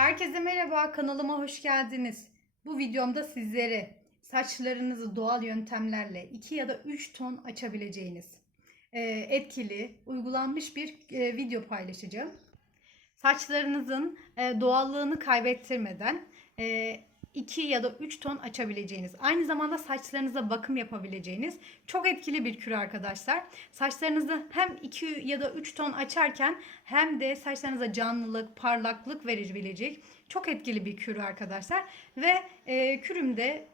Herkese merhaba, kanalıma hoş geldiniz. Bu videomda sizlere saçlarınızı doğal yöntemlerle 2 ya da 3 ton açabileceğiniz e, etkili, uygulanmış bir e, video paylaşacağım. Saçlarınızın e, doğallığını kaybettirmeden 2 ya da 3 ton açabileceğiniz, aynı zamanda saçlarınıza bakım yapabileceğiniz çok etkili bir kür arkadaşlar. Saçlarınızı hem 2 ya da 3 ton açarken hem de saçlarınıza canlılık, parlaklık verebilecek çok etkili bir kür arkadaşlar. Ve e, kürümde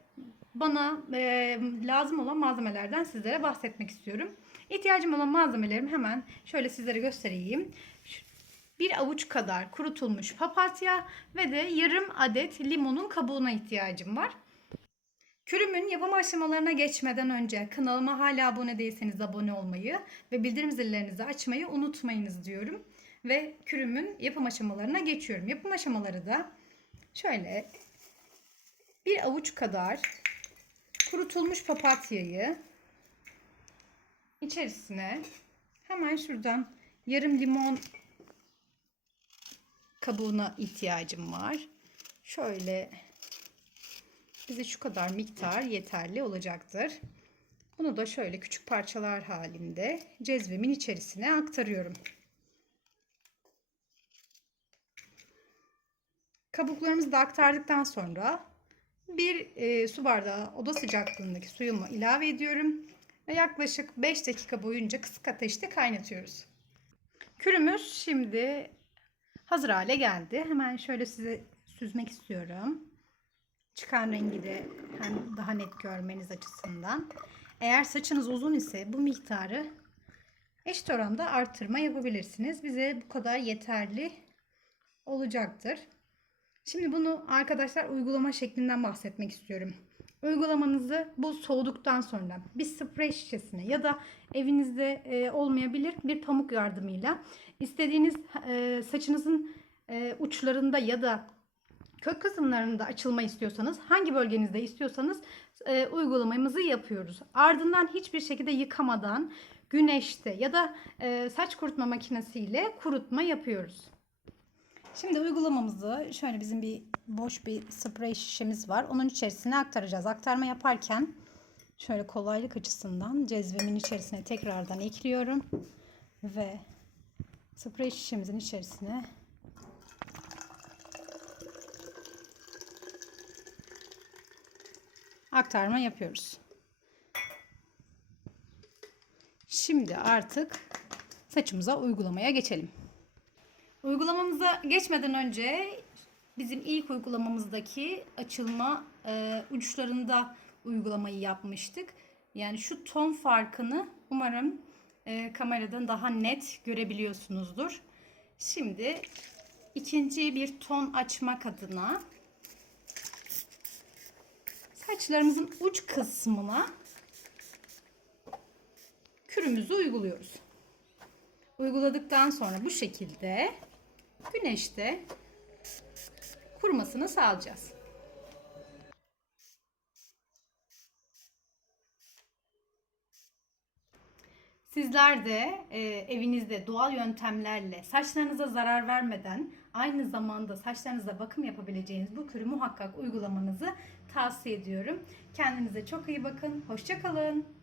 bana e, lazım olan malzemelerden sizlere bahsetmek istiyorum. İhtiyacım olan malzemelerim hemen şöyle sizlere göstereyim. Bir avuç kadar kurutulmuş papatya ve de yarım adet limonun kabuğuna ihtiyacım var. Kürümün yapım aşamalarına geçmeden önce kanalıma hala abone değilseniz abone olmayı ve bildirim zillerinizi açmayı unutmayınız diyorum. Ve kürümün yapım aşamalarına geçiyorum. Yapım aşamaları da şöyle bir avuç kadar kurutulmuş papatyayı içerisine hemen şuradan yarım limon kabuğuna ihtiyacım var. Şöyle bize şu kadar miktar yeterli olacaktır. Bunu da şöyle küçük parçalar halinde cezvemin içerisine aktarıyorum. Kabuklarımızı da aktardıktan sonra bir e, su bardağı oda sıcaklığındaki suyumu ilave ediyorum ve yaklaşık 5 dakika boyunca kısık ateşte kaynatıyoruz. Kürümüz şimdi hazır hale geldi. Hemen şöyle size süzmek istiyorum. Çıkan rengi de hem daha net görmeniz açısından. Eğer saçınız uzun ise bu miktarı eşit oranda arttırma yapabilirsiniz. Bize bu kadar yeterli olacaktır. Şimdi bunu arkadaşlar uygulama şeklinden bahsetmek istiyorum. Uygulamanızı bu soğuduktan sonra bir sprey şişesine ya da evinizde e, olmayabilir bir pamuk yardımıyla istediğiniz e, saçınızın e, uçlarında ya da kök kısımlarında açılma istiyorsanız hangi bölgenizde istiyorsanız e, uygulamamızı yapıyoruz. Ardından hiçbir şekilde yıkamadan güneşte ya da e, saç kurutma makinesiyle kurutma yapıyoruz. Şimdi uygulamamızı şöyle bizim bir boş bir sprey şişemiz var. Onun içerisine aktaracağız. Aktarma yaparken şöyle kolaylık açısından cezvemin içerisine tekrardan ekliyorum. Ve sprey şişemizin içerisine aktarma yapıyoruz. Şimdi artık saçımıza uygulamaya geçelim. Uygulamamıza geçmeden önce bizim ilk uygulamamızdaki açılma e, uçlarında uygulamayı yapmıştık. Yani şu ton farkını umarım e, kameradan daha net görebiliyorsunuzdur. Şimdi ikinci bir ton açmak adına saçlarımızın uç kısmına kürümüzü uyguluyoruz. Uyguladıktan sonra bu şekilde güneşte kurumasını sağlayacağız. Sizler de e, evinizde doğal yöntemlerle saçlarınıza zarar vermeden aynı zamanda saçlarınıza bakım yapabileceğiniz bu kürü muhakkak uygulamanızı tavsiye ediyorum. Kendinize çok iyi bakın. Hoşçakalın.